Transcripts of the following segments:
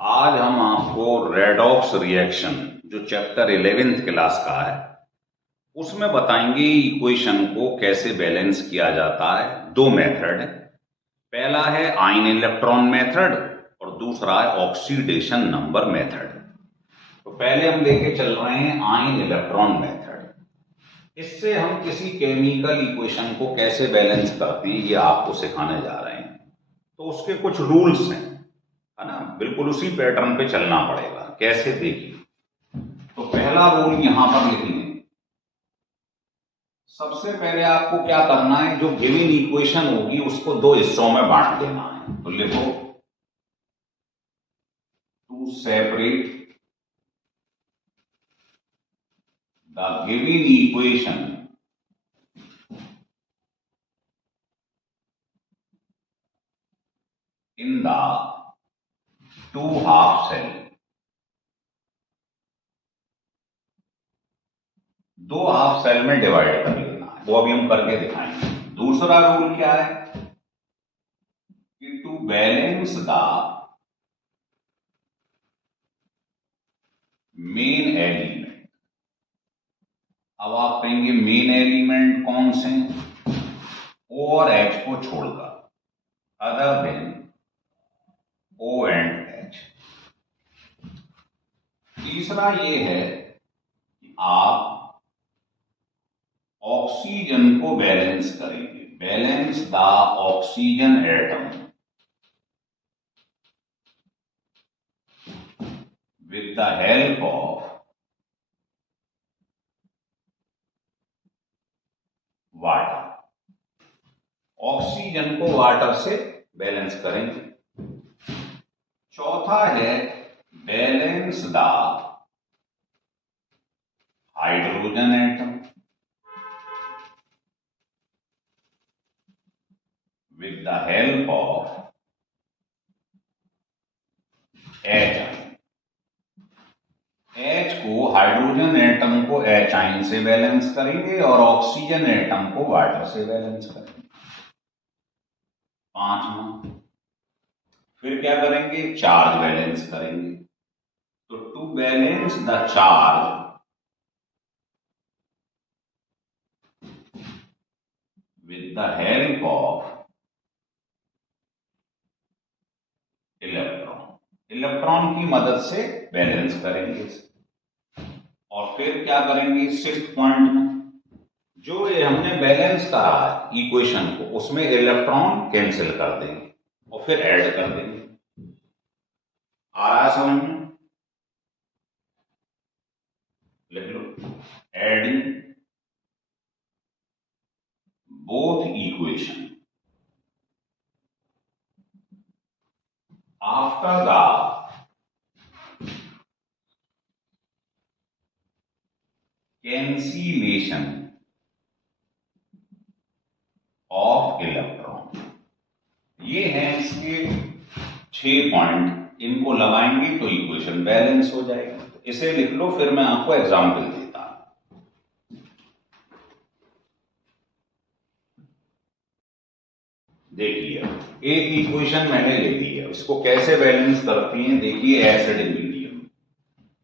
आज हम आपको रेडॉक्स रिएक्शन जो चैप्टर 11th क्लास का है उसमें बताएंगे इक्वेशन को कैसे बैलेंस किया जाता है। दो मेथड है, पहला है आयन इलेक्ट्रॉन मेथड और दूसरा है ऑक्सीडेशन नंबर मेथड। तो पहले हम लेके चल रहे हैं आयन इलेक्ट्रॉन मेथड। इससे हम किसी केमिकल इक्वेशन को कैसे बैलेंस करते हैं ये आपको सिखाने जा रहे हैं। तो उसके कुछ रूल्स हैं, है ना, बिल्कुल उसी पैटर्न पे चलना पड़ेगा। कैसे, देखिए। तो पहला रूल यहां पर लिख लें। सबसे पहले आपको क्या करना है, जो गिवन इक्वेशन होगी उसको दो हिस्सों में बांट देना है। तो लिखो to separate the given equation in the two half cell. दो हाफ सेल में डिवाइड कर लेना है, वो अभी हम करके दिखाएंगे। दूसरा रूल क्या है कि to balance the main element. अब आप कहेंगे मेन एलिमेंट कौन से, ओ और एच को छोड़कर, other than O and H. तीसरा ये है कि आप ऑक्सीजन को बैलेंस करेंगे, balance the oxygen atom with the help of water. Oxygen को वाटर से बैलेंस करेंगे। चौथा है balance the hydrogen atom with the help of H ion. H को, हाइड्रोजन एटम को एच आयन से बैलेंस करेंगे और ऑक्सीजन एटम को वाटर से बैलेंस करेंगे। पांचवा, फिर क्या करेंगे, चार्ज बैलेंस करेंगे। तो to balance the charge with the help of electron, electron की मदद से बैलेंस करेंगे। और फिर क्या करेंगे, सिक्स्थ पॉइंट में जो ये हमने बैलेंस करा है इक्वेशन को, उसमें इलेक्ट्रॉन कैंसिल कर देंगे और फिर ऐड कर देंगे। आ रहा है समझ में, लिख लो। Adding both equation after the cancellation of electron. ये हैं इसके 6 पॉइंट, इनको लगाएंगे तो इक्वेशन बैलेंस हो जाएगी। तो इसे लिख लो, फिर मैं आपको एग्जांपल देता हूं। देखिए, एक इक्वेशन मैंने ले ली है, इसको कैसे बैलेंस करती हैं देखिए। एसिड मीडियम,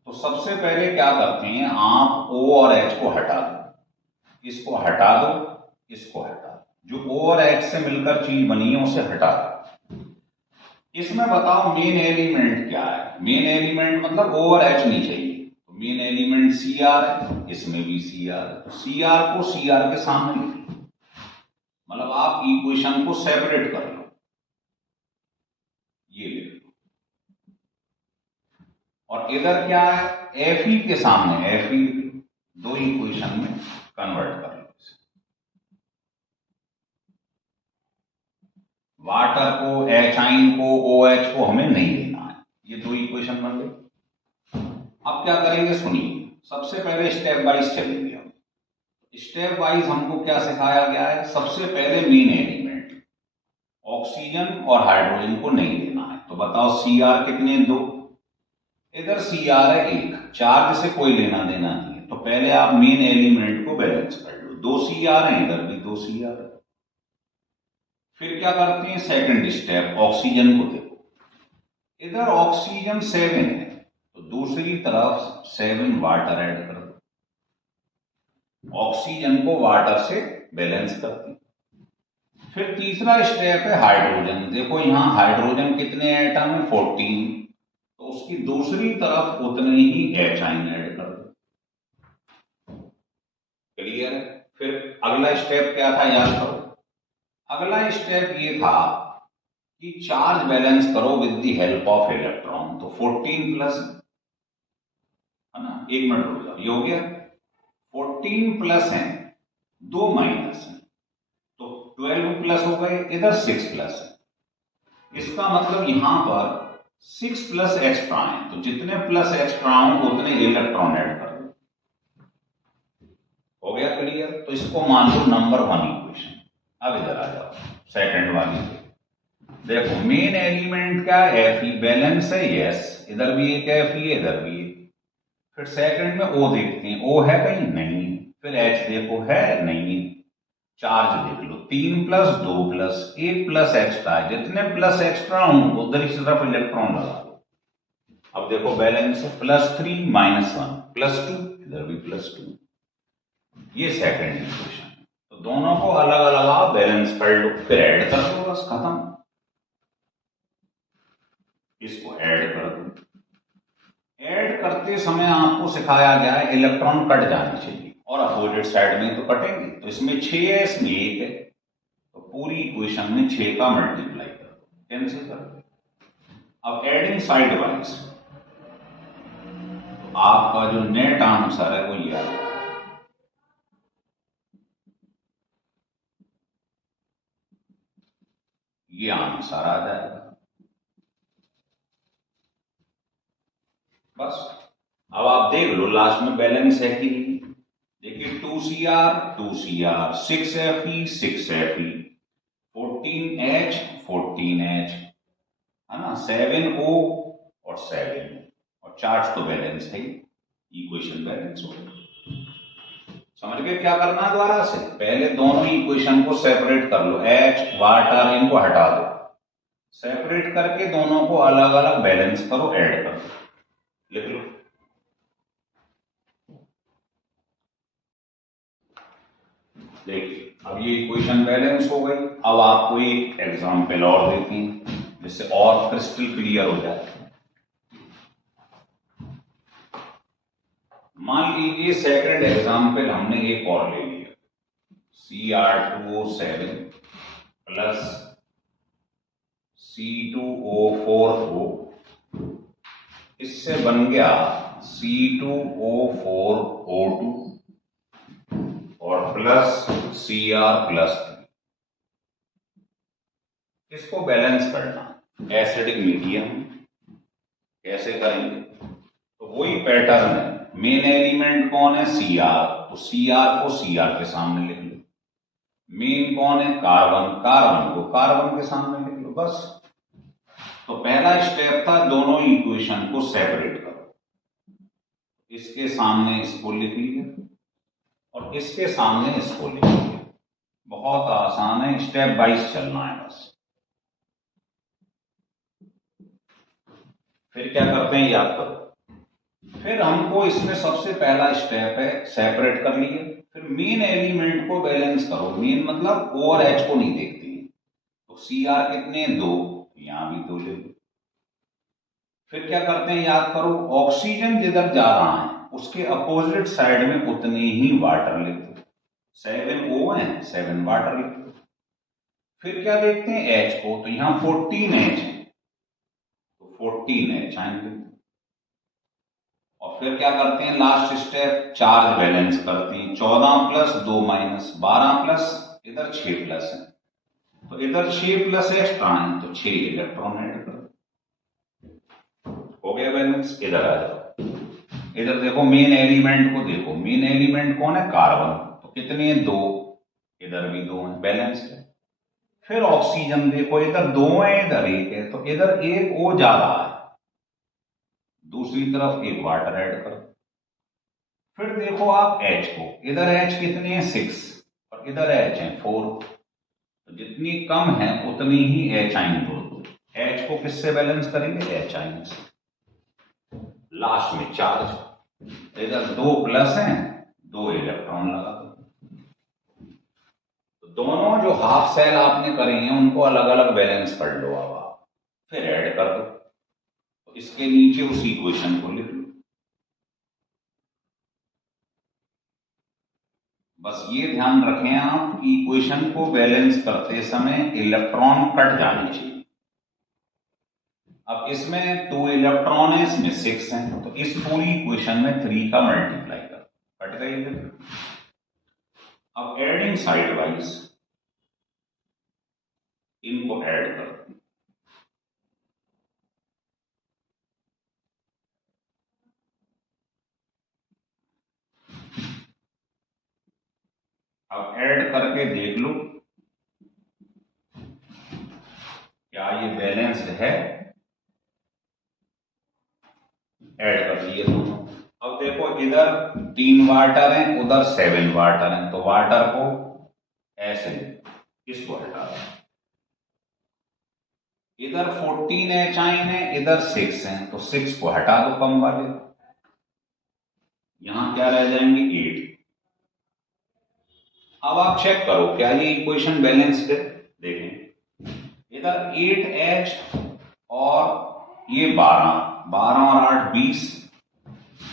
तो सबसे पहले क्या करते हैं, आप O और H को हटा दो, इसको हटा दो, इसको हटा दो, जो O और H से मिलकर चीज बनी है उसे हटा दो। इसमें बताओ मेन एलिमेंट क्या है। मेन एलिमेंट मतलब O और H नहीं चाहिए, तो मेन एलिमेंट Cr है, इसमें भी Cr है। तो Cr को Cr के सामने लिख लो, मतलब आप इक्वेशन को सेपरेट कर लो, ये लिख लो। और इधर क्या है, Fe के सामने Fe, दो इक्वेशन में कन्वर्ट कर लो। वाटर को, एच आइन को, ओ एच को हमें नहीं लेना है, ये दो इक्वेशन बन गई। अब क्या करेंगे सुनिए, सबसे पहले स्टेप वाइज चलेंगे हम। स्टेप वाइज हमको क्या सिखाया गया है, सबसे पहले मेन एलिमेंट ऑक्सीजन और हाइड्रोजन को नहीं लेना है। तो बताओ Cr कितने, दो, इधर Cr है एक, चार्ज से कोई लेना देना नहीं है। तो पहले आप मेन एलिमेंट को बैलेंस कर लो, दो Cr है, इधर भी दो Cr है। फिर क्या करते हैं, सेकंड स्टेप, ऑक्सीजन को देखो, इधर ऑक्सीजन 7 है तो दूसरी तरफ 7 वाटर ऐड कर दो, ऑक्सीजन को वाटर से बैलेंस करती। फिर तीसरा स्टेप है हाइड्रोजन। देखो यहां हाइड्रोजन कितने एटम है 14, तो उसकी दूसरी तरफ उतने ही H आयन ऐड कर दो। क्लियर है? फिर अगला स्टेप क्या था याद करो। अगला स्टेप ये था कि चार्ज बैलेंस करो with the help of electron. तो 14 प्लस है ना, 1 मिनट रुक जाओ, ये हो गया 14 प्लस है, 2 माइनस है, तो 12 प्लस हो गए, इधर 6 प्लस है। इसका मतलब यहां पर 6 प्लस एक्स्ट्रा है, तो जितने प्लस एक्स्ट्रा हो उतने इलेक्ट्रॉन ऐड कर दो। हो गया क्लियर? तो इसको मान लो नंबर 1 इक्वेशन। अब इधर आ जाओ सेकंड वाली पे। देखो मेन एलिमेंट क्या है, Fe, बैलेंस है यस, इधर भी एक Fe है, इधर भी एक। फिर सेकंड में O देखते हैं, O है कहीं नहीं। फिर H देखो है नहीं। चार्ज देख लो 3 प्लस 2 प्लस 1 प्लस एक्स्ट्रा है, जितने प्लस एक्स्ट्रा हों उधर ही तरफ इलेक्ट्रॉन लगा दो। अब देखो बैलेंस है +3 -1 +2, इधर भी +2। ये सेकंड इक्वेशन। तो दोनों को अलग अलग आप बैलेंस कर लो, फिर ऐड कर दो, बस खत्म। इसको ऐड कर दो। ऐड करते समय आपको सिखाया गया है इलेक्ट्रॉन कट जाने चाहिए और अपोजिट साइड में तो कटेंगे। तो इसमें 6 है, इसमें 1 है, तो पूरी इक्वेशन में 6 का मल्टीप्लाई कर दो, कैंसिल कर दो। अब एडिंग साइड वाइज तो आपका जो नेट आंसर है वो ये आएगा। ये आंसर आ जाएगा बस। अब आप देख लो लास्ट में बैलेंस है कि नहीं। देखिए 2Cr 2Cr, 6Fe 6Fe, 14H 14H, है ना, 7O और 7O, और चार्ज तो बैलेंस है, इक्वेशन बैलेंस हो गई। समझ गए क्या करना है? दोबारा से पहले दोनों इक्वेशन को सेपरेट कर लो, H वाटर इनको हटा दो, सेपरेट करके दोनों को अलग अलग बैलेंस करो, ऐड करो, लिख लो। देखिए अब ये इक्वेशन बैलेंस हो गई। अब आपको एक एग्जांपल और देते हैं जिससे और क्रिस्टल क्लियर हो जाए। मान लीजिए सेकंड एग्जांपल हमने एक और ले लिया, Cr2O7 प्लस C2O4O, इससे बन गया C2O4O2 और प्लस Cr+3। इसको बैलेंस करना एसिडिक मीडियम कैसे करेंगे? तो वही पैटर्न है। मेन एलिमेंट कौन है? Cr, तो Cr को Cr के सामने लिख लो। मेन कौन है? कार्बन, कार्बन को कार्बन के सामने लिख लो, बस। तो पहला स्टेप था दोनों इक्वेशन को सेपरेट करो, इसके सामने इसको लिख लिया और इसके सामने इसको लिख लिया। बहुत आसान है, स्टेप वाइज चलना है बस। फिर क्या करते हैं याद करो। फिर हमको इसमें सबसे पहला स्टेप है सेपरेट कर लिए, फिर मेन एलिमेंट को बैलेंस करो। मेन मतलब O और H को नहीं देखते हैं, तो Cr कितने? 2, यहां भी 2 ले लो। फिर क्या करते हैं याद करो, ऑक्सीजन जिधर जा रहा है उसके अपोजिट साइड में उतने ही वाटर लिख दो। 7O है, 7 वाटर लिख दो। फिर क्या देखते हैं H को, तो यहां 14H है, तो 14H आएंगे। और फिर क्या करते हैं लास्ट स्टेप, चार्ज बैलेंस करते हैं। 14 प्लस 2 माइनस 12 प्लस इधर 6 प्लस है, तो इधर 6 प्लस एक्स्ट्रा है, तो 6 इलेक्ट्रॉन ऐड कर। हो गया बैलेंस। इधर आ जाओ, इधर देखो मेन एलिमेंट को देखो, मेन एलिमेंट कौन है? कार्बन, तो कितने हैं? 2, इधर भी 2 है, बैलेंस है। फिर ऑक्सीजन देखो, इधर 2 है, इधर 1 है, तो इधर 1 O ज्यादा है, दूसरी तरफ 1 वाटर ऐड करो। फिर देखो आप H को, इधर H कितने हैं? 6 और इधर H है 4, तो जितनी कम है उतनी ही H आइन जोड़ दो। H H को किससे बैलेंस करेंगे? H आयन से। लास्ट में चार्ज, इधर 2 प्लस हैं, 2 इलेक्ट्रॉन लगा दो। तो दोनों जो हाफ सेल आपने करे हैं उनको अलग अलग बैलेंस कर लो, अब आप फिर ऐड कर दो। तो इसके नीचे उसी इक्वेशन को लिख लो। बस ये ध्यान रखें आप कि इक्वेशन को बैलेंस करते समय इलेक्ट्रॉन कट जाने चाहिए। अब इसमें 2 इलेक्ट्रॉन है, इसमें 6 हैं, तो इस पूरी इक्वेशन में 3 का मल्टीप्लाई कर, कट गई। अब एडिंग साइड वाइज इनको ऐड कर, अब ऐड करके देख लो क्या ये बैलेंस्ड है। ऐड कर लिए दोनों। अब देखो इधर 3 वाटर हैं, उधर 7 वाटर हैं, तो वाटर को ऐसे इसको हटा दो। इधर 14 एच आयन है, इधर 6 हैं, तो 6 को हटा दो कम वाले, यहां क्या रह जाएंगे? 8। अब आप चेक करो क्या ये इक्वेशन बैलेंस्ड है। देखें इधर 8H और ये 12 और 8 20,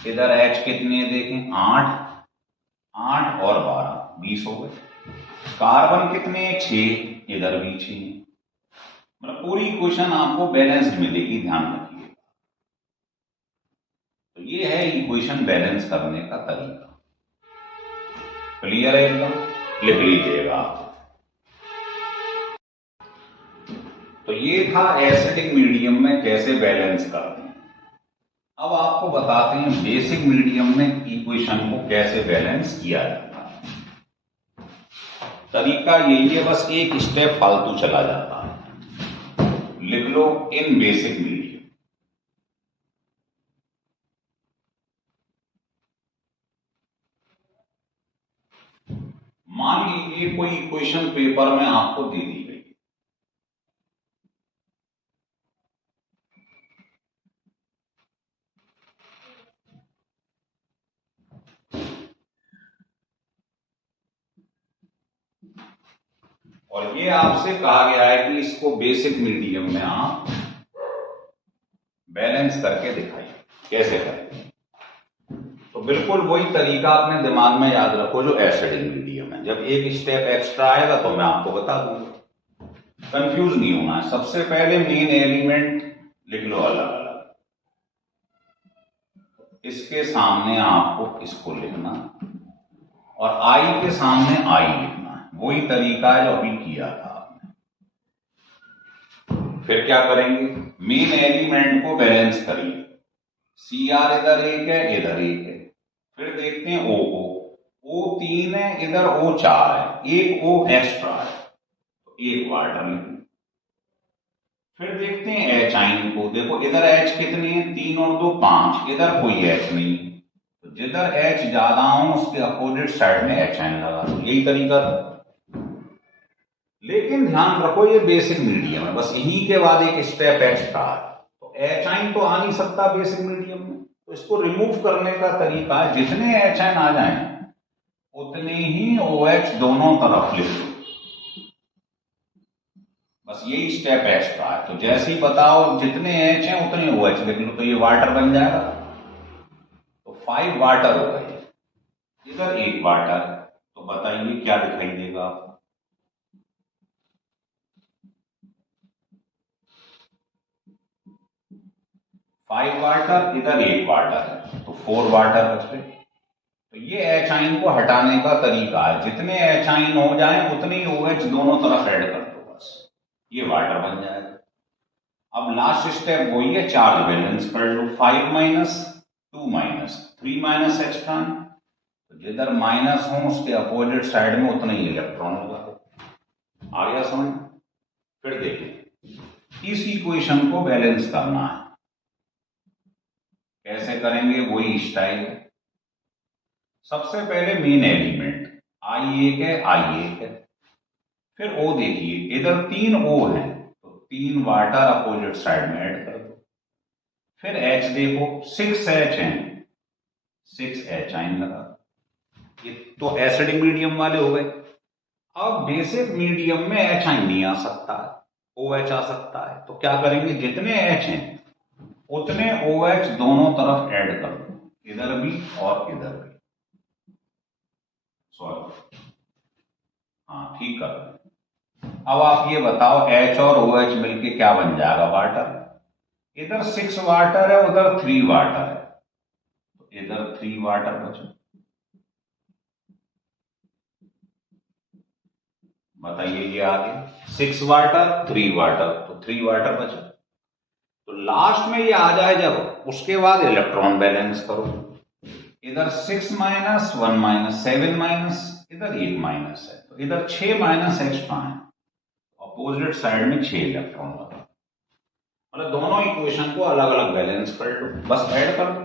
इधर H कितनी है देखें? 8 और 12 20 हो गए। कार्बन कितने? 6, इधर भी 6। मतलब पूरी इक्वेशन आपको बैलेंस्ड मिलेगी, ध्यान रखिए। तो ये है इक्वेशन बैलेंस करने का तरीका। क्लियर है एकदम? लिख लीजिएगा आप। तो ये था एसिडिक मीडियम में कैसे बैलेंस करते हैं। अब आपको बताते हैं बेसिक मीडियम में इक्वेशन को कैसे बैलेंस किया जाता है। तरीका यही है, बस एक स्टेप फालतू चला जाता है। लिख लो इन बेसिक मीडियम। मान लीजिए कोई इक्वेशन पेपर में आपको दे दी गई, और ये आपसे कहा गया है कि इसको बेसिक मीडियम में आप बैलेंस करके दिखाइए। कैसे करें? तो बिल्कुल वही तरीका अपने दिमाग में याद रखो जो एसिडिक मीडियम है। जब एक स्टेप एक्स्ट्रा आएगा तो मैं आपको बता दूंगा, कंफ्यूज नहीं होना है। सबसे पहले मेन एलिमेंट लिख लो अलग अलग, इसके सामने आपको इसको लिखना और आई के सामने आई लिखना है। वही तरीका है जो अभी किया था आपने। फिर क्या करेंगे? मेन एलिमेंट को बैलेंस करिए। Cr इधर 1 है, इधर 1 है। फिर देखते हैं O 3 है, इधर O 4 है, एक O एक्स्ट्रा है, तो एक वाटर लिखें। फिर देखते हैं H आयन को। देखो इधर H कितनी है? 3 और 2 5, इधर कोई H नहीं, तो जिधर H ज्यादा हो उसके अपोजिट साइड में H आयन लगा दो। यही तरीका था। लेकिन ध्यान रखो ये बेसिक मीडियम है, बस यही के बाद एक स्टेप एक्स्ट्रा है। तो H आयन तो आ नहीं सकता बेसिक मीडियम में, तो इसको रिमूव करने का तरीका है जितने H आयन आ जाएं उतने ही OH दोनों तरफ लिख लो। बस यही स्टेप एक्स्ट्रा है। तो जैसे ही बताओ जितने H हैं उतने OH लिख लो, तो ये वाटर बन जाएगा। तो 5 वाटर हो गए, इधर 1 वाटर, तो बताइए क्या दिखाई देगा आपको? 5 वाटर, इधर 1 वाटर है, तो 4 वाटर बचे। तो ये H आयन को हटाने का तरीका है, जितने H आयन हो जाए उतने ही OH दोनों तरफ ऐड कर दो, बस ये वाटर बन जाएगा। अब लास्ट स्टेप वही है, चार्ज बैलेंस कर लो। 5 माइनस 2 माइनस 3 माइनस एक्स्ट्रा, तो जिधर माइनस हो उसके अपोजिट साइड में उतने ही इलेक्ट्रॉन होगा। आ गया समझ? फिर देखिए इस इक्वेशन को बैलेंस करना है, कैसे करेंगे? वही स्टाइल। सबसे पहले मेन एलिमेंट I1 है, I1 है। फिर O देखिए इधर 3 O है, तो 3 वाटर अपोजिट साइड में ऐड कर दो। फिर H देखो 6H है, 6H आइन लगा। ये तो एसिडिक मीडियम वाले हो गए। अब बेसिक मीडियम में H आइन नहीं आ सकता है, OH आ सकता है। तो क्या करेंगे, जितने H हैं उतने OH दोनों तरफ ऐड कर दो, इधर भी और इधर भी। सॉरी, हाँ ठीक कर दो। अब आप ये बताओ H और OH मिलके क्या बन जाएगा, वाटर। इधर 6 वाटर है, उधर 3 वाटर है, तो इधर 3 वाटर बचे। बताइए ये आगे 6 वाटर 3 वाटर, तो 3 वाटर बचे। तो लास्ट में ये आ जाए जब, उसके बाद इलेक्ट्रॉन बैलेंस करो। इधर 6 माइनस 1 माइनस 7 माइनस, इधर 1 माइनस है, तो इधर 6 माइनस एक्स्ट्रा है, अपोजिट साइड में 6 इलेक्ट्रॉन लगा। मतलब दोनों इक्वेशन को अलग अलग बैलेंस कर लो, बस ऐड कर दो।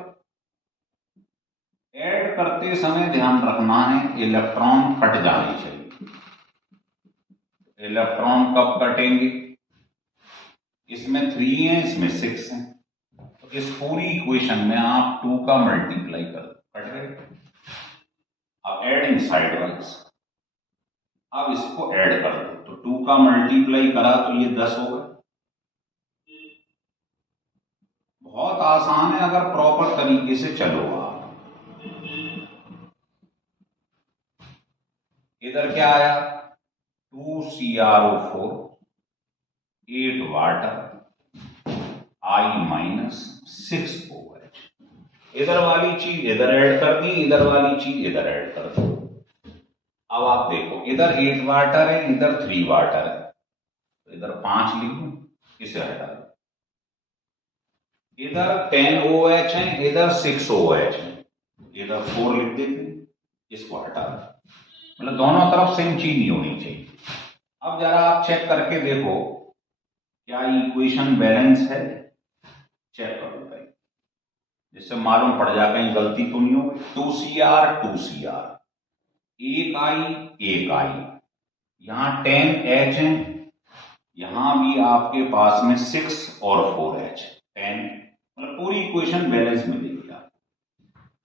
ऐड करते समय ध्यान रखना है इलेक्ट्रॉन कट जाने चाहिए। इलेक्ट्रॉन कब कटेंगे, इसमें 3 है, इसमें 6 है, तो इस पूरी इक्वेशन में आप 2 का मल्टीप्लाई कर दो, कट गए। अब एडिंग साइड वाइज, अब इसको ऐड कर दो, तो 2 का मल्टीप्लाई करा तो ये 10 हो गए। बहुत आसान है अगर प्रॉपर तरीके से चलो आप। इधर क्या आया, 2CrO4 8 water I minus 6OH। इधर वाली चीज इधर ऐड कर दी, इधर वाली चीज इधर ऐड कर दो। अब आप देखो इधर 8 वाटर है, इधर 3 वाटर है, तो इधर 5 लिख दूं, इसे हटा दो। इधर 10OH है, इधर 6OH है, इधर 4 लिख देते हैं, इसको हटा दो। मतलब दोनों तरफ सेम चीज नहीं होनी चाहिए। अब जरा आप चेक करके देखो क्या इक्वेशन बैलेंस है, चेक करो भाई, जिससे मालूम पड़ जाए कहीं गलती तो नहीं होगी। 2Cr 2Cr, एक आई, यहां 10H है, यहां भी आपके पास में 6 और 4H 10, मतलब पूरी इक्वेशन बैलेंस मिलेगी।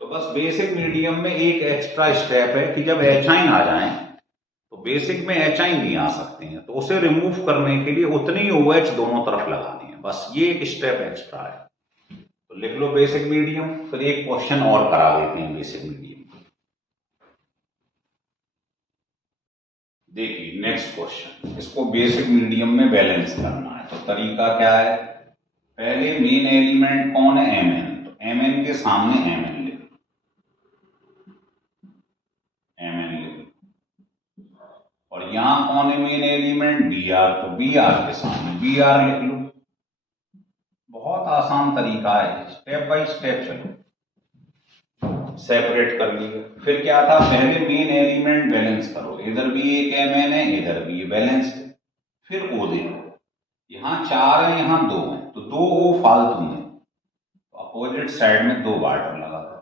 तो बस बेसिक मीडियम में एक एक्स्ट्रा स्टेप है कि जब एचाइन आ जाए, तो बेसिक में एचाइन नहीं आ सकते हैं, तो उसे रिमूव करने के लिए उतनी ही OH दोनों तरफ लगानी है, बस ये एक स्टेप एक्स्ट्रा है। तो लिख लो बेसिक मीडियम, फिर एक क्वेश्चन और करा देते हैं बेसिक मीडियम। देखिए नेक्स्ट क्वेश्चन, इसको बेसिक मीडियम में बैलेंस करना है। तो तरीका क्या है, पहले मेन एलिमेंट कौन है, Mn, तो Mn के सामने Mn लिख लो, और यहां कौन है मेन एलिमेंट, Br, तो Br के सामने Br लिख लो। बहुत आसान तरीका है, स्टेप बाय स्टेप चलो। सेपरेट कर लिया, फिर क्या था, पहले मेन एलिमेंट बैलेंस करो, इधर भी एक Mn है, इधर भी ये बैलेंस है। फिर O देखो, यहां 4 है, यहां 2 है, तो 2 O फालतू में, तो अपोजिट साइड में 2 वाटर लगा दो।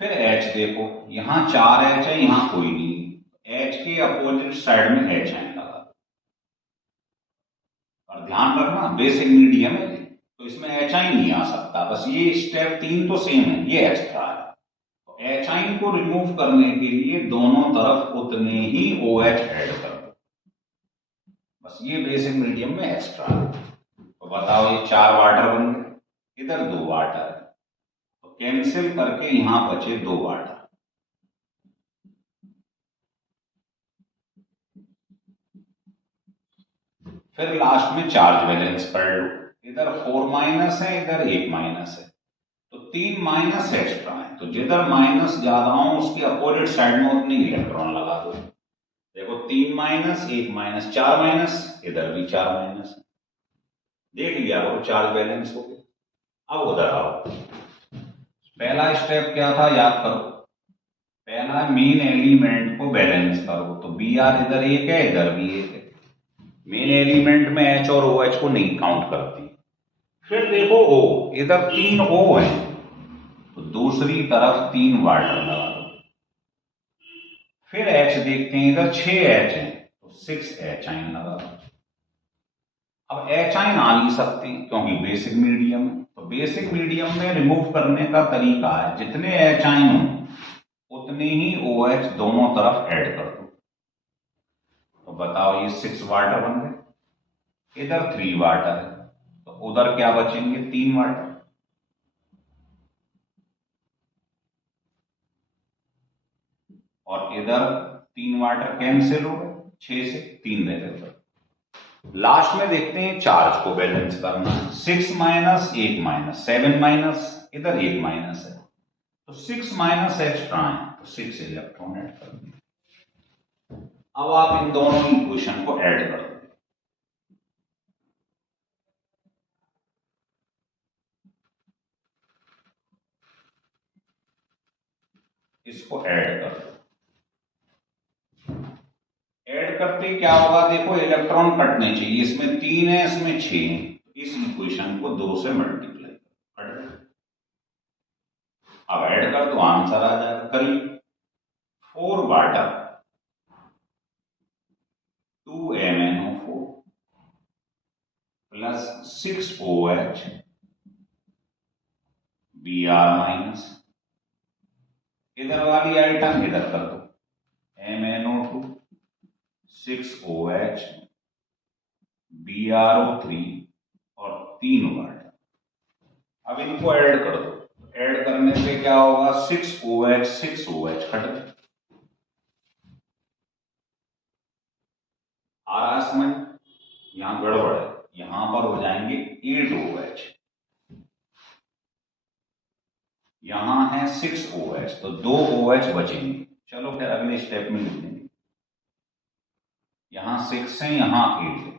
फिर H देखो, यहां 4H है, यहां कोई नहीं, H के अपोजिट साइड में H आइन लगा दो। और ध्यान रखना बेसिक मीडियम है, तो इसमें H आइन नहीं आ सकता, बस ये स्टेप 3 तो सेम है, ये एक्स्ट्रा है। तो H आइन को रिमूव करने के लिए दोनों तरफ उतने ही OH ऐड कर दो, बस ये बेसिक मीडियम में एक्स्ट्रा है। तो बताओ ये 4 वाटर बन गए, इधर 2 वाटर है, तो कैंसिल करके यहां बचे 2 वाटर। फिर लास्ट में चार्ज बैलेंस कर लो, इधर 4 माइनस है, इधर 1 माइनस है, तो 3 माइनस एक्स्ट्रा है, तो जिधर माइनस ज्यादा हो उसके अपोजिट साइड में उतनी इलेक्ट्रॉन लगा दो। देखो 3 माइनस 1 माइनस 4 माइनस, इधर भी 4 माइनस है, देख लिया वो चार्ज बैलेंस हो गया। अब उधर आओ, पहला स्टेप क्या था याद करो, पहला मेन एलिमेंट को बैलेंस करो, तो Br इधर एक है, इधर भी एक है, मेन एलिमेंट में H और OH को नहीं काउंट करती। फिर देखो O, इधर 3 O है, तो दूसरी तरफ 3 वाटर लगा दो। फिर H देखते हैं, इधर 6H है, तो 6H आइन लगा दो। अब HI आ नहीं सकती क्योंकि बेसिक मीडियम है, तो बेसिक मीडियम में रिमूव करने का तरीका है जितने HI हो उतने ही OH दोनों तरफ ऐड कर दो। तो बताओ ये 6 वाटर बन गए, इधर 3 वाटर है तो उधर क्या बचेंगे 3 वाटर, और इधर 3 वाटर कैंसिल हो गए, 6 से 3 रह गए। लास्ट में देखते हैं चार्ज को बैलेंस करना, 6 माइनस 1 माइनस 7 माइनस, इधर 1 माइनस है तो 6 माइनस एक्स्ट्रा है तो 6 इलेक्ट्रॉन ऐड कर दिए। अब आप इन दोनों इक्वेशन को ऐड कर दो, इसको ऐड कर दो। ऐड करते क्या होगा, देखो इलेक्ट्रॉन कटने चाहिए, इसमें 3 है इसमें 6 है, इस इक्वेशन को 2 से मल्टीप्लाई कर, अब ऐड कर दो आंसर आ जाएगा। करिए 4 water 2 MnO4 plus 6 OH Br minus, इधर वाली आइटम इधर कर दो, MnO2 6 OH BrO3 और 3 वाटर। अब इनको ऐड कर दो, ऐड करने से क्या होगा 6 OH कट गए, आ रहा है समझ, यहां गड़बड़ है, यहां पर हो जाएंगे 8 OH, यहां है 6 OH तो 2 OH बचेंगे। चलो फिर अगले स्टेप में लिख देंगे, यहां 6 है यहां 8 है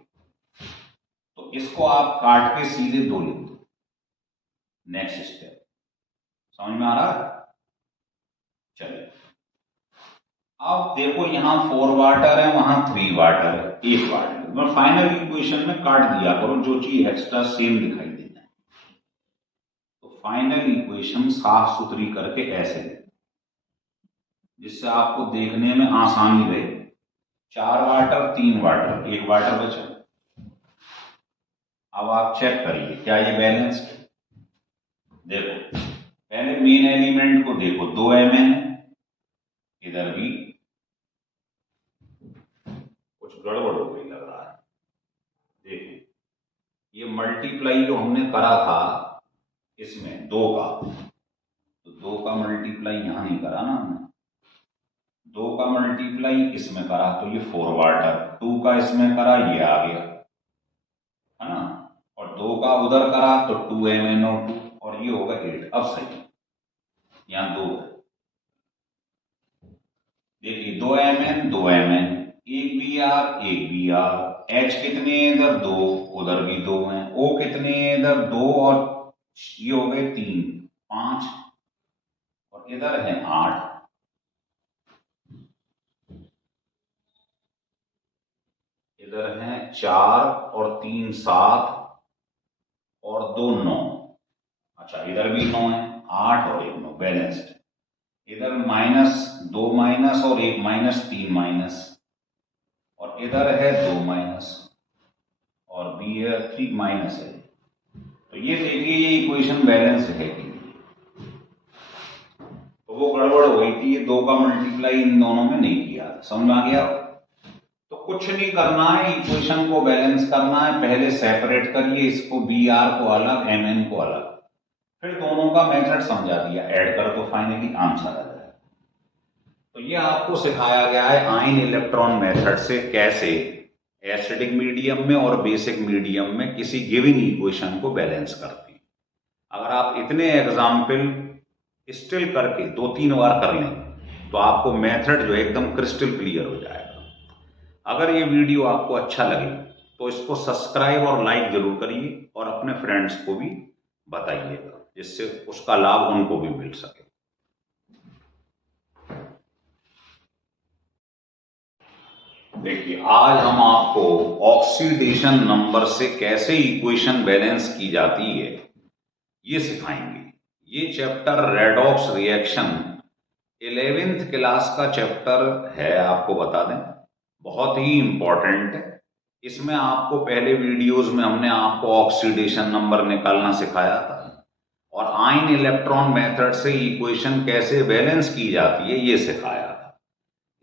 तो इसको आप काट के सीधे 2 लिख दो। नेक्स्ट स्टेप समझ में आ रहा है, चलिए अब देखो यहां 4 वाटर है वहां 3 वाटर है, 1 वाटर, फाइनल इक्वेशन में काट दिया करो जो चीज एक्स्ट्रा सेम दिखाई दे जाए। तो फाइनल इक्वेशन साफ सुथरी करके ऐसे जिससे आपको देखने में आसानी रहे, 4 वाटर 3 वाटर 1 वाटर बचा। अब आप चेक करिए क्या ये बैलेंस है, देखो पहले मेन एलिमेंट को देखो 2 Mn है, इधर भी कुछ गड़बड़ हो गई लग रहा है, देखो ये मल्टीप्लाई जो हमने करा था इसमें 2 का, तो 2 का मल्टीप्लाई यहां नहीं करा ना हमने, 2 का मल्टीप्लाई इसमें करा तो ये 4 वाटर, 2 का इसमें करा ये आ गया है ना, और 2 का उधर करा तो 2 MnO2 और ये होगा 8। अब सही यहां 2 है, देखिए 2 Mn 2 Mn, एक Br एक Br, H कितने इधर 2 उधर भी 2 हैं, O कितने इधर 2 और ये हो गए 3 5 और इधर है 8, इधर है 4 और 3 7 और 2 9, अच्छा इधर भी 9 है, 8 और 1 9 बैलेंस्ड, इधर -2 माइनस और 1 माइनस 3 माइनस, और इधर है 2 माइनस और बी है 3 माइनस है। तो ये देखिए ये इक्वेशन बैलेंस है कि तो वो गड़बड़ हो गई थी, ये 2 का मल्टीप्लाई इन दोनों में नहीं किया, समझ में आ गया। तो कुछ नहीं करना है, इक्वेशन को बैलेंस करना है, पहले सेपरेट करिए इसको, Br को अलग Mn को अलग, फिर दोनों का मेथड समझा दिया, ऐड कर तो फाइनली आंसर आ जाए। तो ये आपको सिखाया गया है आयन इलेक्ट्रॉन मेथड से कैसे एसिडिक मीडियम में और बेसिक मीडियम में किसी गिवन इक्वेशन को बैलेंस करते हैं। अगर आप इतने एग्जाम्पल स्टिल करके 2-3 बार कर लें तो आपको मेथड जो है एकदम क्रिस्टल क्लियर हो जाएगा। अगर ये वीडियो आपको अच्छा लगे तो इसको सब्सक्राइब और लाइक जरूर करिए और अपने फ्रेंड्स को भी बताइएगा जिससे उसका लाभ उनको भी मिल सके। देखिए आज हम आपको ऑक्सीडेशन नंबर से कैसे इक्वेशन बैलेंस की जाती है ये सिखाएंगे। ये chapter redox reaction 11th class का चैप्टर है, आपको बता दें बहुत ही इंपॉर्टेंट है। इसमें आपको पहले वीडियोस में हमने आपको ऑक्सीडेशन नंबर निकालना सिखाया था और आयन इलेक्ट्रॉन मेथड से इक्वेशन कैसे बैलेंस की जाती है ये सिखाया था।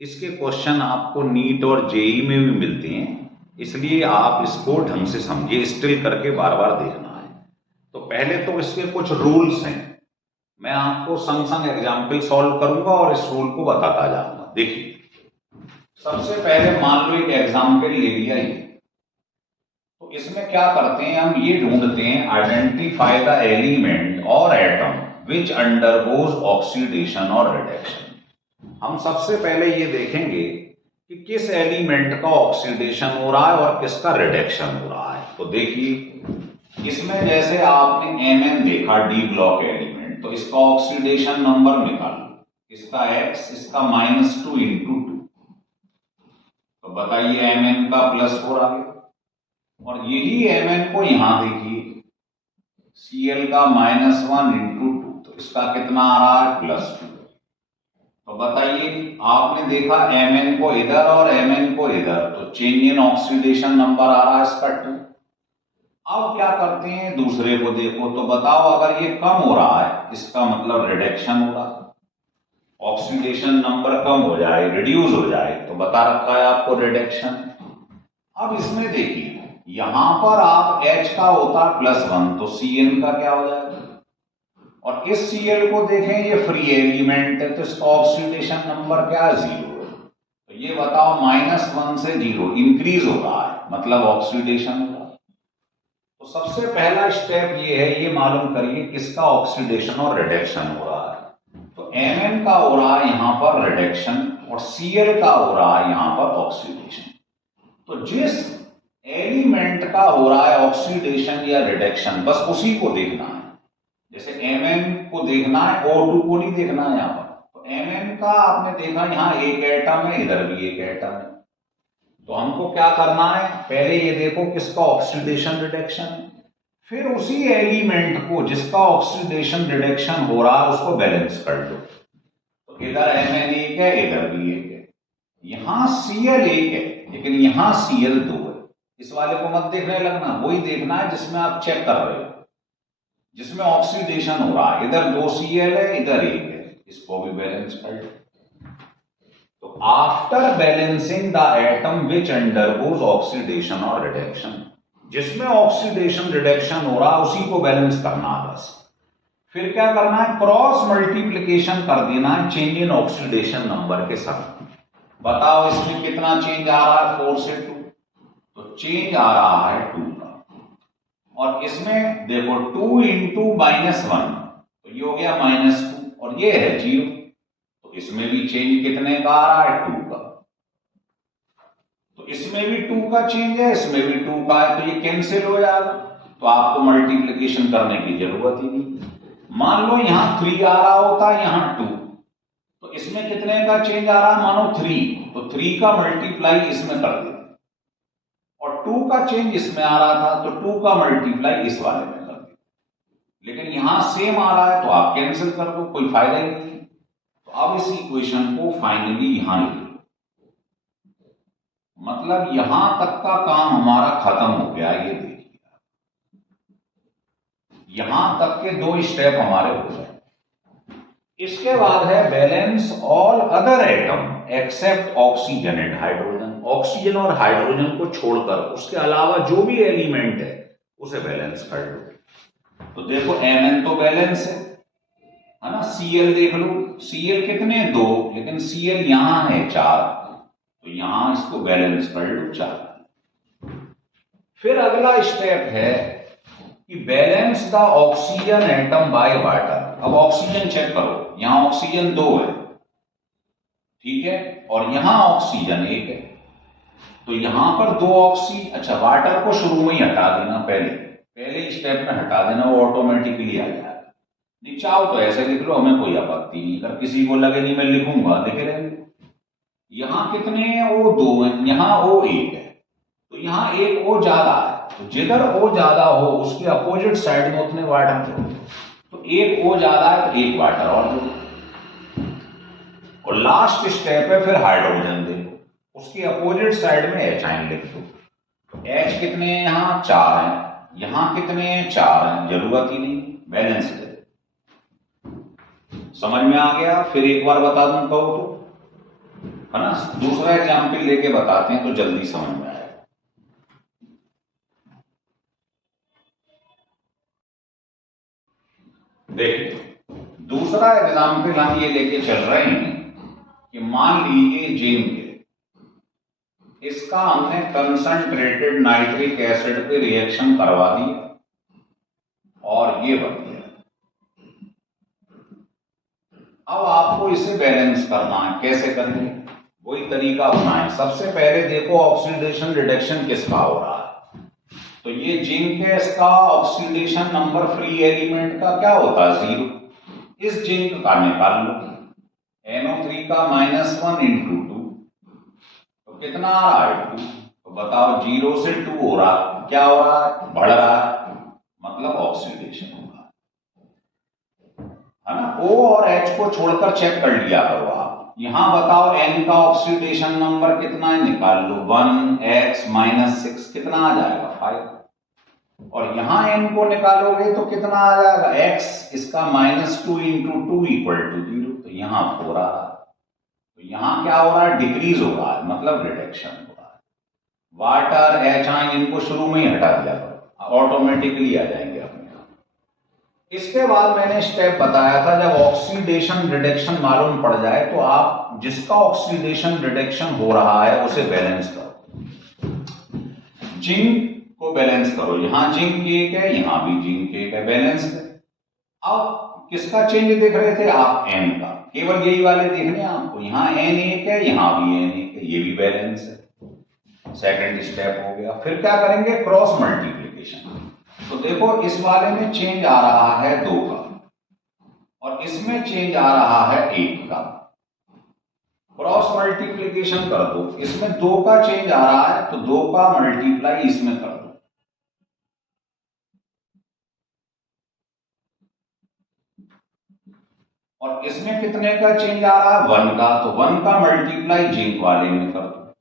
इसके क्वेश्चन आपको नीट और जेई में भी मिलते हैं, इसलिए आप इसको ढंग से समझिए, स्टिल करके बार बार देखना है। तो पहले तो इसके कुछ रूल्स हैं, मैं आपको संग संग एग्जाम्पल सॉल्व करूंगा और इस रूल को बताता जाऊंगा। देखिए, सबसे पहले मान लो एक एग्जाम्पल ले लिया ये, तो इसमें क्या करते हैं हम, ये ढूंढते हैं आइडेंटिफाई द एलिमेंट और एटम विच अंडरगोज ऑक्सीडेशन और रिडक्शन। हम सबसे पहले ये देखेंगे कि किस एलिमेंट का ऑक्सीडेशन हो रहा है और किसका रिडक्शन हो रहा है। तो देखिए, इसमें जैसे आपने Mn देखा डी ब्लॉक एलिमेंट, तो इसका ऑक्सीडेशन नंबर निकालो, इसका x, इसका -2 × 2। तो बताइए Mn का +4 आ गया, और यही Mn को यहां देखिए Cl का -1 × 2, तो इसका कितना आ रहा है +2। तो बताइए, आपने देखा Mn को इधर और Mn को इधर, तो चेंज इन ऑक्सीडेशन नंबर आ रहा है इसका 2। अब क्या करते हैं, दूसरे को देखो, तो बताओ अगर ये कम हो रहा है इसका मतलब रिडक्शन हो रहा है, ऑक्सीडेशन नंबर कम हो जाए, रिड्यूस हो जाए, तो बता रखा है आपको रिडक्शन। अब इसमें देखिए, यहां पर आप H का होता +1, तो Cn का क्या हो जाएगा, और इस Cl को देखें ये फ्री एलिमेंट है, तो इसका ऑक्सीडेशन नंबर क्या है 0। तो ये बताओ -1 से 0 इंक्रीज हो रहा है, मतलब ऑक्सीडेशन हो रहा है। तो सबसे पहला स्टेप ये है, ये मालूम करिए किसका ऑक्सीडेशन और रिडक्शन हो रहा है। तो Mn का हो रहा है यहां पर रिडक्शन और Cl का हो रहा है यहां पर ऑक्सीडेशन। तो जिस एलिमेंट का हो रहा है ऑक्सीडेशन या रिडक्शन, बस उसी को देखना है। जैसे Mn को देखना है, O2 को नहीं देखना है यहां पर। तो Mn का आपने देखा यहां एक एटम है, इधर भी एक एटम है, तो हमको क्या करना है, पहले ये देखो किसका ऑक्सीडेशन रिडक्शन है, फिर उसी एलिमेंट को जिसका ऑक्सीडेशन रिडक्शन हो रहा है उसको बैलेंस कर लो। तो इधर Mn एक है, इधर भी एक है, यहां Cl एक है, लेकिन यहां Cl 2 है। इस वाले को मत देखने लगना, वही देखना है जिसमें आप चेक कर रहे हो, जिसमें ऑक्सीडेशन हो रहा है। इधर 2 Cl है, इधर एक है, इसको भी बैलेंस कर लो। तो after balancing the atom which undergoes oxidation और रिडक्शन, जिसमें ऑक्सीडेशन रिडक्शन हो रहा है उसी को बैलेंस करना है बस। फिर क्या करना है, क्रॉस मल्टीप्लीकेशन कर देना है चेंज इन ऑक्सीडेशन नंबर के साथ। बताओ इसमें कितना चेंज आ रहा है 4 से 2, तो चेंज आ रहा है 2 का, और इसमें देखो 2 × -1, तो ये हो गया -2, और ये है 0, तो इसमें भी चेंज कितने का आ रहा है 2 का। तो इसमें भी 2 का चेंज है, इसमें भी 2 का है, तो ये कैंसिल हो जाएगा, तो आपको मल्टीप्लिकेशन करने की जरूरत ही नहीं। मान लो यहां 3 आ रहा होता, यहां 2, तो इसमें कितने का चेंज आ रहा है, मानो 3, तो 3 का मल्टीप्लाई इसमें कर देते, और 2 का चेंज इसमें आ रहा था, तो 2 का मल्टीप्लाई इस वाले में कर देते, लेकिन यहां सेम आ रहा है तो आप कैंसिल कर दो, कोई फायदा ही नहीं। तो अब इस इक्वेशन को फाइनली यहां लिख लो, मतलब यहां तक का काम हमारा खत्म हो गया। ये देखिए, यहां तक के 2 स्टेप हमारे हो गए। इसके बाद है balance all other atom except oxygen and hydrogen. Oxygen और हाइड्रोजन को छोड़कर उसके अलावा जो भी एलिमेंट है उसे बैलेंस कर लो। तो देखो Mn तो बैलेंस है ना, Cl देख लो, Cl कितने 2, लेकिन Cl यहां है 4, तो यहां इसको बैलेंस कर लो 4। फिर अगला स्टेप है कि balance the oxygen atom by water. अब ऑक्सीजन चेक करो, यहां ऑक्सीजन 2 है, ठीक है, और यहां ऑक्सीजन 1 है, तो यहां पर 2 अच्छा वाटर को शुरू में ही हटा देना, पहले स्टेप में हटा देना, वो ऑटोमेटिकली आ जाएगा। नहीं चाहो तो ऐसे लिख लो, हमें कोई आपत्ति नहीं, अगर किसी को लगे नहीं मैं लिखूंगा लिखे रहेंगे। यहां कितने हैं, O 2 है, यहां O 1 है, तो यहां एक O ज्यादा है, तो जिधर O ज्यादा हो उसके अपोजिट साइड में उतने वाटर दो, तो एक O ज्यादा है तो एक वाटर और दो। और लास्ट स्टेप है फिर हाइड्रोजन दे, उसके अपोजिट साइड में H लिख दो, H कितने हैं यहाँ 4 हैं, यहां कितने हैं 4 हैं, जरूरत ही नहीं, बैलेंस है। समझ में आ गया? फिर एक बार बता दूं कहो तो, है ना, दूसरा एग्जाम्पल लेके बताते हैं तो जल्दी समझ में आएगा। देखिए दूसरा एग्जाम्पल हम ये लेके चल रहे हैं कि मान लीजिए जिंक, इसका हमने कंसंट्रेटेड नाइट्रिक एसिड पे रिएक्शन करवा दिया और ये बन गया। अब आपको इसे बैलेंस करना है, कैसे करेंगे? वही तरीका अपनाएं। सबसे पहले देखो ऑक्सीडेशन रिडक्शन किसका हो रहा है, तो ये जिंक है, इसका ऑक्सीडेशन नंबर फ्री एलिमेंट का क्या होता है 0। इस जिंक का निकाल लो, NO3 का -1 × 2 तो कितना आ रहा है 2। तो बताओ 0 से 2 हो रहा, क्या हो रहा है, बढ़ रहा है, मतलब ऑक्सीडेशन हो रहा है ना। O और H को छोड़कर चेक कर लिया करो आप। यहां बताओ N का ऑक्सीडेशन नंबर कितना है, निकाल लो 1x - 6 कितना आ जाएगा 5। और यहां N को निकालोगे तो कितना आ जाएगा x, इसका -2 × 2 = 0। तो यहां 4 आ रहा है, तो यहां क्या हो रहा है, डिक्रीज हो रहा है, मतलब रिडक्शन हो रहा है। वाटर H आयन इनको शुरू में ही हटा दिया करो, ऑटोमेटिकली आ जाएंगे अपने आप। इसके बाद मैंने स्टेप बताया था, जब ऑक्सीडेशन रिडक्शन मालूम पड़ जाए तो आप जिसका ऑक्सीडेशन रिडक्शन हो रहा है उसे बैलेंस करो। जिंक को बैलेंस करो, यहां जिंक एक है, यहां भी जिंक एक है, बैलेंस है। अब किसका चेंज देख रहे थे आप, N का, केवल यही वाले देखने आपको, यहां N एक है, यहां भी N एक है, ये भी बैलेंस है। सेकंड स्टेप हो गया। फिर क्या करेंगे, क्रॉस मल्टीप्लीकेशन। तो देखो इस वाले में चेंज आ रहा है 2 का और इसमें चेंज आ रहा है 1 का। क्रॉस मल्टीप्लीकेशन कर दो, इसमें 2 का चेंज आ रहा है तो 2 का मल्टीप्लाई इसमें कर दो। और इसमें कितने का चेंज आ रहा है 1 का, तो 1 का मल्टीप्लाई जिंक वाले में कर दो।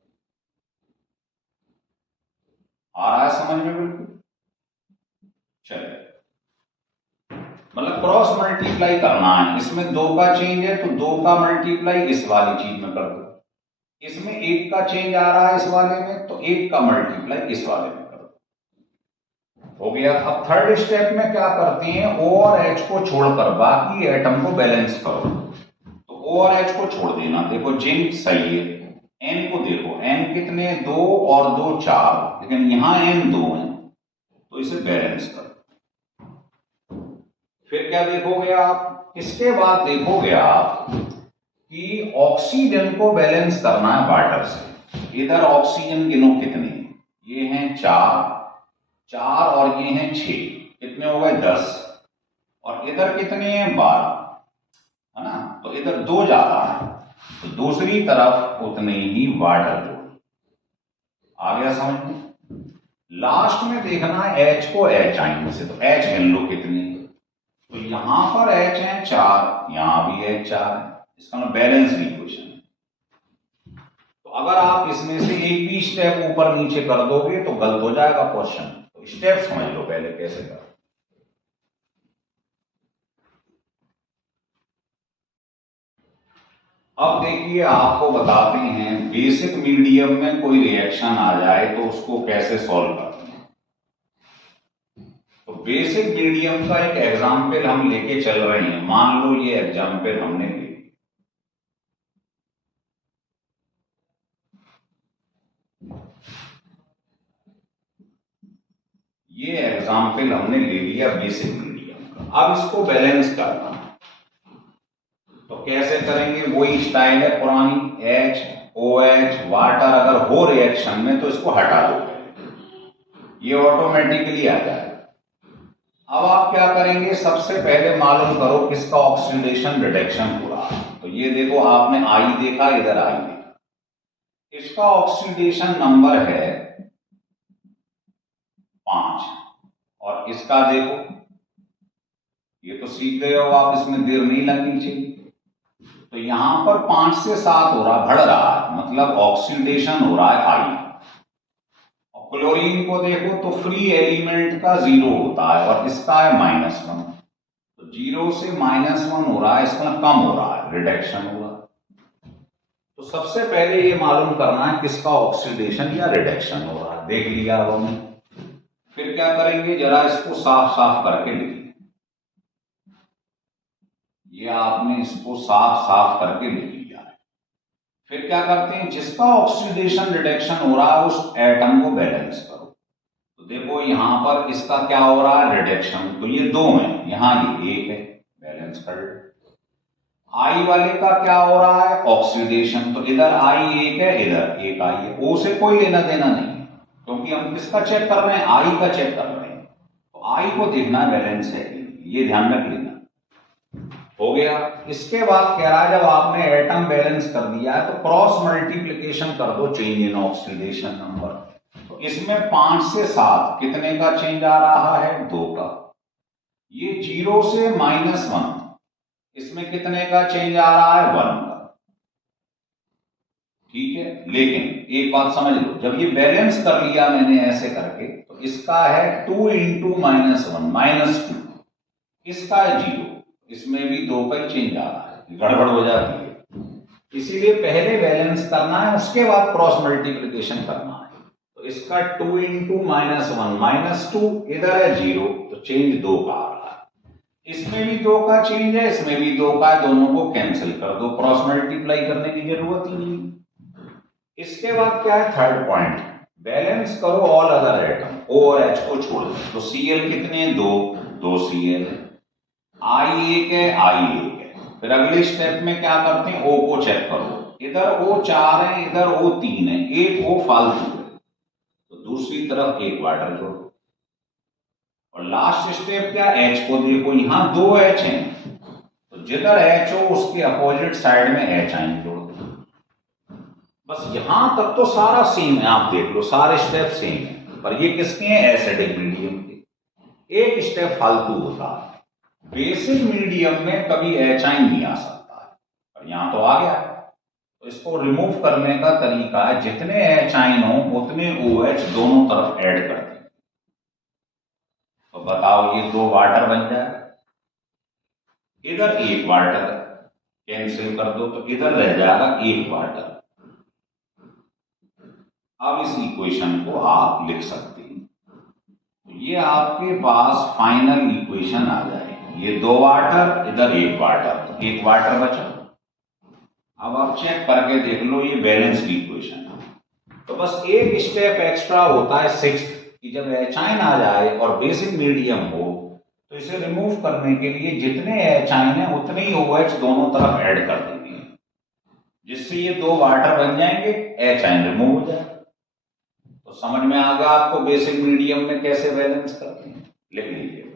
आ रहा है समझ में? बिल्कुल। चलिए, मतलब क्रॉस मल्टीप्लाई करना है, इसमें 2 का चेंज है तो 2 का मल्टीप्लाई इस वाली चीज में कर दो। इसमें 1 का चेंज आ रहा है इस वाले में तो 1 का मल्टीप्लाई इस वाले में कर दो। हो गया। अब थर्ड स्टेप में क्या करते हैं, O और H को छोड़कर बाकी एटम को बैलेंस करो। तो O और H को छोड़ देना, देखो जिंक सही है। N को देखो, N कितने 2 और 2 4, लेकिन यहां N 2 है तो इसे बैलेंस करो। फिर क्या देखोगे आप, इसके बाद देखोगे आप कि ऑक्सीजन को बैलेंस करना है वाटर से। इधर ऑक्सीजन गिनो कितने, ये हैं 4 और ये हैं 6, कितने हो गए 10। और इधर कितने हैं 12, है ना, तो इधर 2 ज्यादा है तो दूसरी तरफ उतने ही वाटर दो। आ गया समझ में? लास्ट में देखना है H को H आएंगे से, तो H गिन लो कितने, तो यहां पर H है 4, यहां भी H 4 है, इसका मतलब बैलेंस इक्वेशन। तो अगर आप इसमें से एक भी स्टेप ऊपर नीचे कर दोगे तो गलत हो जाएगा क्वेश्चन। तो स्टेप समझ लो पहले कैसे कर। अब देखिए आपको बताते हैं, बेसिक मीडियम में कोई रिएक्शन आ जाए तो उसको कैसे सॉल्व करते हैं। तो बेसिक मीडियम का एक एग्जाम्पल हम लेके चल रहे हैं। मान लो ये एग्जाम्पल हमने ले, ये एग्जाम्पल हमने ले लिया बेसिक मीडियम का। अब इसको बैलेंस करना है तो कैसे करेंगे, वही स्टाइल है पुरानी, HOH वाटर अगर हो रिएक्शन में तो इसको हटा दो, ये ऑटोमेटिकली आ जाएगा। अब आप क्या करेंगे, सबसे पहले मालूम करो किसका ऑक्सीडेशन रिडक्शन हो रहा है। तो ये देखो आपने I देखा, इधर I देखा, इसका ऑक्सीडेशन नंबर है 5 और इसका देखो, ये तो सीख गए हो आप, इसमें देर नहीं लगनी चाहिए। तो यहां पर 5 से 7 हो रहा, बढ़ रहा है, मतलब ऑक्सीडेशन हो रहा है I। और क्लोरीन को देखो तो फ्री एलिमेंट का 0 होता है और इसका है -1, तो 0 से -1 हो रहा है, इसमें कम हो रहा है, रिडक्शन हो रहा है। तो सबसे पहले ये मालूम करना है किसका ऑक्सीडेशन या रिडक्शन हो रहा है, देख लिया हमने। फिर क्या करेंगे, जरा इसको साफ साफ करके लिखिए। ये आपने इसको साफ साफ करके लिख लिया है। फिर क्या करते हैं, जिसका ऑक्सीडेशन रिडक्शन हो रहा है उस एटम को बैलेंस करो। तो देखो यहां पर इसका क्या हो रहा है, रिडक्शन, तो ये 2 है, यहां ये 1 है, बैलेंस कर लो। आई वाले का क्या हो रहा है, ऑक्सीडेशन, तो इधर आई 1 है, इधर 1 आई है। ओ से कोई लेना देना नहीं है, क्योंकि हम किसका चेक कर रहे हैं, आई का चेक कर रहे हैं। तो आई को देखना बैलेंस है, ये ध्यान रख लेना। हो गया। इसके बाद कह रहा है जब आपने एटम बैलेंस कर दिया है तो क्रॉस मल्टीप्लिकेशन कर दो चेंज इन ऑक्सीडेशन नंबर। तो इसमें 5 से 7 कितने का चेंज आ रहा है, 2 का। ये 0 से -1, इसमें कितने का चेंज आ रहा है, 1 का। ठीक है, लेकिन एक बात समझ लो, जब ये बैलेंस कर लिया मैंने ऐसे करके, तो इसका है 2 × -1 -2, इसका है 0, इसमें भी 2 का ही चेंज आ रहा है, गड़बड़ हो जाती है। इसीलिए पहले बैलेंस करना है, उसके बाद क्रॉस मल्टीप्लिकेशन करना है। तो इसका 2 × -1 -2, इधर है 0, तो चेंज 2 का आ रहा है। इसमें भी 2 का चेंज है, इसमें भी 2 का है, दोनों को कैंसिल कर दो, क्रॉस मल्टीप्लाई करने की जरूरत ही नहीं। इसके बाद क्या है, थर्ड पॉइंट, बैलेंस करो ऑल अदर एटम, O और H को छोड़ दो। तो Cl कितने, 2 Cl है, I 1 है, I 1 है। फिर अगले स्टेप में क्या करते हैं, O को चेक करो, इधर O 4 है, इधर O 3 है, एक O फालतू है, तो दूसरी तरफ एक वाटर जोड़ो। और लास्ट स्टेप क्या, H को देखो, यहां 2 H हैं, तो जिधर H हो उसके अपोजिट साइड में H आएंगे, जोड़ दो। बस यहां तक तो सारा सेम है, आप देख लो सारे स्टेप सेम है, पर ये किसके हैं, एसिडिक मीडियम के। एक स्टेप फालतू होता है, बेसिक मीडियम में कभी एचाइन नहीं आ सकता है, पर यहां तो आ गया। तो इसको रिमूव करने का तरीका है, जितने एचाइन हो उतने OH दोनों तरफ ऐड कर दें। तो बताओ, ये 2 वाटर बन जाएगा, इधर 1 वाटर कैंसिल कर दो, तो इधर रह जाएगा 1 वाटर। अब इस इक्वेशन को आप लिख सकते हैं, तो ये आपके पास फाइनल इक्वेशन आ जाएगी। ये 2 वाटर, इधर 1 वाटर, तो 1 वाटर बचा। अब आप चेक करके देख लो, ये बैलेंस्ड इक्वेशन है। तो बस एक स्टेप एक्स्ट्रा होता है, 6th, कि जब एचाइन आ जाए और बेसिक मीडियम हो, तो इसे रिमूव करने के लिए जितने एचाइन है उतने ही OH दोनों तरफ ऐड कर देंगे, जिससे ये 2 वाटर बन जाएंगे, एचाइन रिमूव हो जाए। तो समझ में आ गया आपको बेसिक मीडियम में कैसे बैलेंस करते हैं, लिख लीजिए।